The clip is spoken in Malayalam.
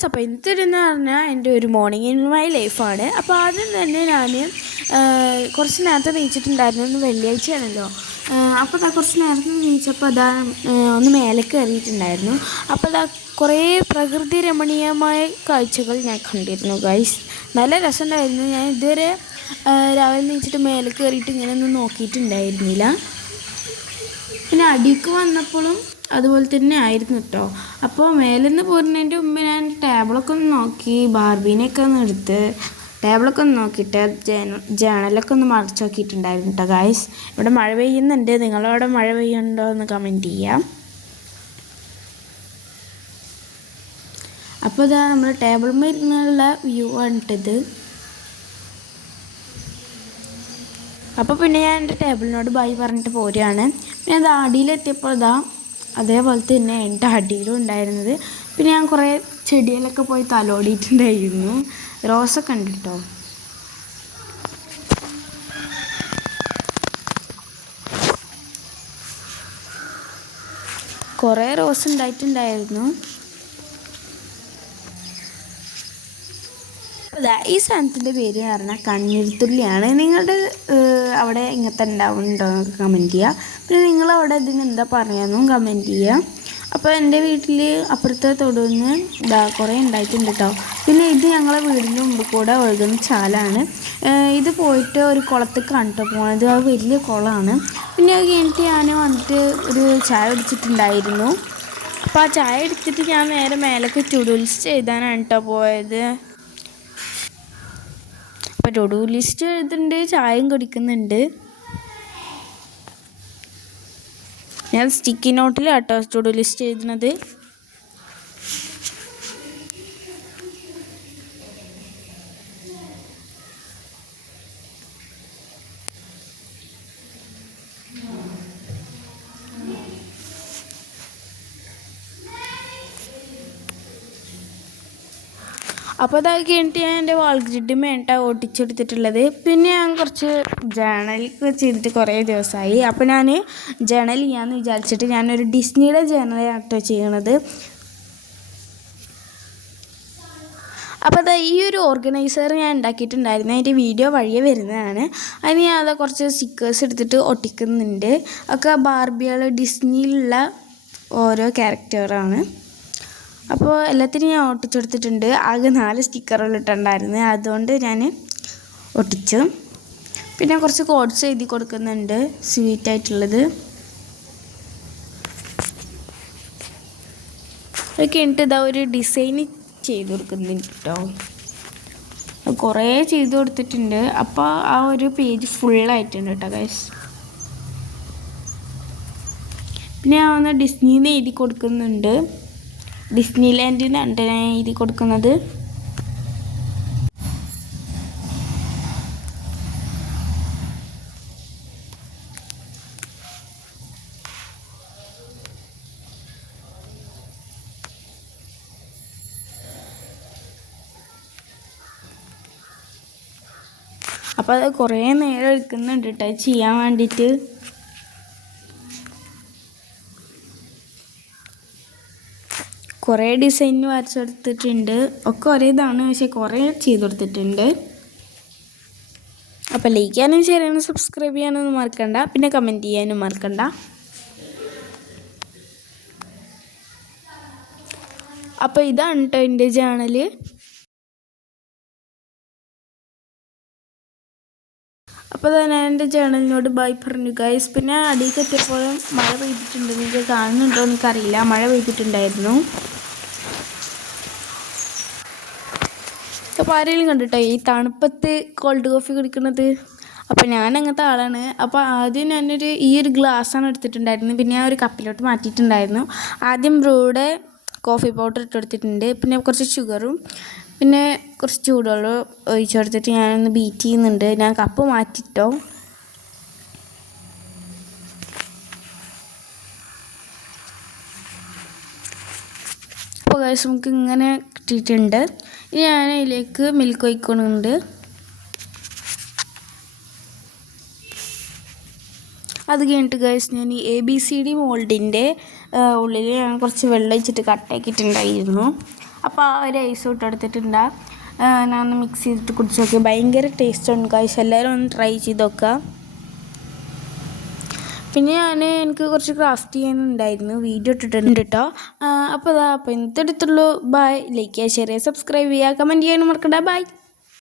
ഗൈസ്, അപ്പോൾ ഇന്നത്തെ പറഞ്ഞാൽ എൻ്റെ ഒരു മോർണിംഗ് ഇൻ മൈ ലൈഫാണ്. അപ്പോൾ ആദ്യം തന്നെ ഞാൻ കുറച്ച് നേരത്തെ നീച്ചിട്ടുണ്ടായിരുന്നു. ഇന്ന് വെള്ളിയാഴ്ചയാണല്ലോ. അപ്പോൾ കുറച്ച് നേരത്തെ നീച്ചപ്പോൾ അതാ ഒന്ന് മേലെ കയറിയിട്ടുണ്ടായിരുന്നു. അപ്പോൾ അതാ കുറേ പ്രകൃതി രമണീയമായ കാഴ്ചകൾ ഞാൻ കണ്ടിരുന്നു ഗൈസ്. നല്ല രസമുണ്ടായിരുന്നു. ഞാൻ ഇതുവരെ രാവിലെ നീച്ചിട്ട് മേലെ കയറിയിട്ട് ഇങ്ങനെയൊന്നും നോക്കിയിട്ടുണ്ടായിരുന്നില്ല. പിന്നെ അടിക്ക് വന്നപ്പോഴും അതുപോലെ തന്നെ ആയിരുന്നു കേട്ടോ. അപ്പോൾ മേലെ നിന്ന് പോരുന്നതിൻ്റെ മുമ്പ് ഞാൻ ടേബിളൊക്കെ ഒന്ന് നോക്കി, ബാർബീനെയൊക്കെ ഒന്ന് എടുത്ത് ടേബിളൊക്കെ ഒന്ന് നോക്കിയിട്ട് ജേണലൊക്കെ ഒന്ന് മറച്ച് നോക്കിയിട്ടുണ്ടായിരുന്നു കേട്ടോ ഗായ്സ്. ഇവിടെ മഴ പെയ്യുന്നുണ്ട്. നിങ്ങളവിടെ മഴ പെയ്യുന്നുണ്ടോ എന്ന് കമൻറ്റ് ചെയ്യാം. അപ്പോൾ ഇതാ നമ്മൾ ടേബിൾ മേലുള്ള വ്യൂ ആണിട്ടത്. അപ്പോൾ പിന്നെ ഞാൻ എൻ്റെ ടേബിളിനോട് ബൈ പറഞ്ഞിട്ട് പോരുകയാണ്. പിന്നെ അത് അടിയിലെത്തിയപ്പോൾ ഇതാ അതേപോലെ തന്നെ എൻ്റെ അടിയിലും ഉണ്ടായിരുന്നത്. പിന്നെ ഞാൻ കുറേ ചെടികളൊക്കെ പോയി തലോടിയിട്ടുണ്ടായിരുന്നു. റോസൊക്കെ ഉണ്ട് കേട്ടോ. കുറേ റോസ് ഉണ്ടായിട്ടുണ്ടായിരുന്നു. ഈ സാധനത്തിൻ്റെ പേര് പറഞ്ഞാൽ കണ്ണീർത്തുള്ളിയാണ്. നിങ്ങളുടെ അവിടെ ഇങ്ങനത്തെ ഉണ്ടാവുന്നുണ്ടോ എന്നൊക്കെ കമൻറ്റ് ചെയ്യുക. പിന്നെ നിങ്ങളവിടെ ഇതിന് എന്താ പറയാമെന്നും കമൻറ്റ് ചെയ്യുക. അപ്പോൾ എൻ്റെ വീട്ടിൽ അപ്പുറത്തെ തൊടുന്ന് കുറേ ഉണ്ടായിട്ടുണ്ട് കേട്ടോ. പിന്നെ ഇത് ഞങ്ങളെ വീടിൻ്റെ മുമ്പ് കൂടെ ഒഴുകുന്ന ചാലാണ്. ഇത് പോയിട്ട് ഒരു കുളത്തേക്കാണ് കേട്ടോ പോകുന്നത്. അത് വലിയ കുളമാണ്. പിന്നെ അത് കഴിഞ്ഞിട്ട് ഞാൻ വന്നിട്ട് ഒരു ചായ കുടിച്ചിട്ടുണ്ടായിരുന്നു. അപ്പോൾ ആ ചായ എടുത്തിട്ട് ഞാൻ നേരെ മേലൊക്കെ ടു-ഡു ലിസ്റ്റ് എഴുതാനാണ് കേട്ടോ പോയത്. അപ്പോൾ ടു-ഡു ലിസ്റ്റ് എഴുതുന്നുണ്ട്, ചായയും കുടിക്കുന്നുണ്ട്. ഞാൻ സ്റ്റിക്കി നോട്ടിലാട്ടോ ടു-ഡു ലിസ്റ്റ് എഴുതുന്നത്. അപ്പോൾ അതൊക്കെ കഴിഞ്ഞിട്ട് ഞാൻ എൻ്റെ വാൾ ഗ്രിഡുമേട്ടാണ് ഒട്ടിച്ചെടുത്തിട്ടുള്ളത്. പിന്നെ ഞാൻ കുറച്ച് ജേണലൊക്കെ ചെയ്തിട്ട് കുറേ ദിവസമായി. അപ്പോൾ ഞാൻ ജേണൽ ചെയ്യാമെന്ന് വിചാരിച്ചിട്ട് ഞാനൊരു ഡിസ്നിയുടെ ജേണലാട്ടോ ചെയ്യണത്. അപ്പോൾ അതാ ഈ ഒരു ഓർഗനൈസർ ഞാൻ ഉണ്ടാക്കിയിട്ടുണ്ടായിരുന്നു. അതിൻ്റെ വീഡിയോ വഴിയേ വരുന്നതാണ്. അതിന് ഞാൻ അതാ കുറച്ച് സ്റ്റിക്കേഴ്സ് എടുത്തിട്ട് ഒട്ടിക്കുന്നുണ്ട്. ഒക്കെ ബാർബികൾ ഡിസ്നിയിലുള്ള ഓരോ ക്യാരക്ടറാണ്. അപ്പോൾ എല്ലാത്തിനും ഞാൻ ഒട്ടിച്ചെടുത്തിട്ടുണ്ട്. ആകെ 4 സ്റ്റിക്കറുകൾ ഇട്ടുണ്ടായിരുന്നു. അതുകൊണ്ട് ഞാൻ ഒട്ടിച്ചു. പിന്നെ കുറച്ച് കോഡ്സ് എഴുതി കൊടുക്കുന്നുണ്ട്, സ്വീറ്റായിട്ടുള്ളത്. അതൊക്കെ എന്നിട്ട് ഇതാ ഒരു ഡിസൈൻ ചെയ്ത് കൊടുക്കുന്നുണ്ട് കേട്ടോ. കുറേ ചെയ്ത് കൊടുത്തിട്ടുണ്ട്. അപ്പോൾ ആ ഒരു പേജ് ഫുള്ളായിട്ടുണ്ട് കേട്ടോ ഗൈസ്. പിന്നെ ഞാൻ വന്ന് ഡിസ്നിന്ന് എഴുതി കൊടുക്കുന്നുണ്ട്. ഡിസ്നി ലാൻഡിനാണ് ഞാൻ എഴുതി കൊടുക്കുന്നത്. അപ്പോൾ അത് കുറേ നേരം എടുക്കുന്നുണ്ട് കേട്ടോ ചെയ്യാൻ വേണ്ടിയിട്ട്. കുറേ ഡിസൈൻ വരച്ചെടുത്തിട്ടുണ്ട്. ഒക്കെ ഒരേ ഇതാണ്, പക്ഷേ കുറേ ചെയ്ത് കൊടുത്തിട്ടുണ്ട്. അപ്പോൾ ലൈക്ക് ചെയ്യാനും ഷെയർ ചെയ്യാനും സബ്സ്ക്രൈബ് ചെയ്യാനൊന്നും മറക്കണ്ട. പിന്നെ കമൻറ്റ് ചെയ്യാനും മറക്കണ്ട. അപ്പോൾ ഇതാണ് കേട്ടോ എൻ്റെ ചാനൽ. അപ്പോൾ ഞാൻ എൻ്റെ ചാനലിനോട് ബൈ പറഞ്ഞു ഗൈസ്. പിന്നെ അടിയിലേക്ക് എത്തിയപ്പോഴും മഴ പെയ്തിട്ടുണ്ട്. നിങ്ങൾക്ക് കാണുന്നുണ്ടോ എനിക്കറിയില്ല. മഴ പെയ്തിട്ടുണ്ടായിരുന്നു. അപ്പോൾ ആരെങ്കിലും കണ്ടിട്ടോ ഈ തണുപ്പത്ത് കോൾഡ് കോഫി കുടിക്കുന്നത്? അപ്പോൾ ഞാൻ അങ്ങനത്തെ ആളാണ്. അപ്പോൾ ആദ്യം ഞാനൊരു ഈ ഒരു ഗ്ലാസ്സാണ് എടുത്തിട്ടുണ്ടായിരുന്നത്. പിന്നെ ഞാൻ ഒരു കപ്പിലോട്ട് മാറ്റിയിട്ടുണ്ടായിരുന്നു. ആദ്യം ബ്രൂയുടെ കോഫി പൗഡർ ഇട്ടെടുത്തിട്ടുണ്ട്. പിന്നെ കുറച്ച് ഷുഗറും പിന്നെ കുറച്ച് ചൂടുവെള്ളം ഒഴിച്ചെടുത്തിട്ട് ഞാനൊന്ന് ബീറ്റ് ചെയ്യുന്നുണ്ട്. ഞാൻ കപ്പ് മാറ്റിട്ടോ. അപ്പോൾ ഗൈസ് നമുക്ക് ഇങ്ങനെ കിട്ടിയിട്ടുണ്ട്. ഇനി ഞാൻ അതിലേക്ക് മിൽക്ക് ഒഴിക്കുന്നുണ്ട്. അത് കഴിഞ്ഞിട്ട് ഗൈസ് ഞാൻ ഈ ABCD മോൾഡിൻ്റെ ഉള്ളിൽ ഞാൻ കുറച്ച് വെള്ളം ഒഴിച്ചിട്ട് കട്ടാക്കിയിട്ടുണ്ടായിരുന്നു. അപ്പോൾ ആ ഒരു ഐസ് ഇട്ടെടുത്തിട്ടുണ്ട്. ഞാൻ ഒന്ന് മിക്സ് ചെയ്തിട്ട് കുടിച്ച് നോക്കി. ഭയങ്കര ടേസ്റ്റ് ഉണ്ട് ഗൈസ്. എല്ലാവരും ഒന്ന് ട്രൈ ചെയ്ത് നോക്കുക. പിന്നെ എനിക്ക് കുറച്ച് ക്രാഫ്റ്റ് ചെയ്യാനുണ്ടായിരുന്നു, വീഡിയോ ഇട്ടിട്ടുണ്ട് കേട്ടോ. അപ്പോൾ ഇന്നത്തെ അടുത്തുള്ളൂ. ബൈ. ലൈക്ക് ചെയ്യുക, ഷെയർ ചെയ്യുക, സബ്സ്ക്രൈബ് ചെയ്യുക, കമൻറ്റ് ചെയ്യാനും മറക്കണ്ട. ബൈ.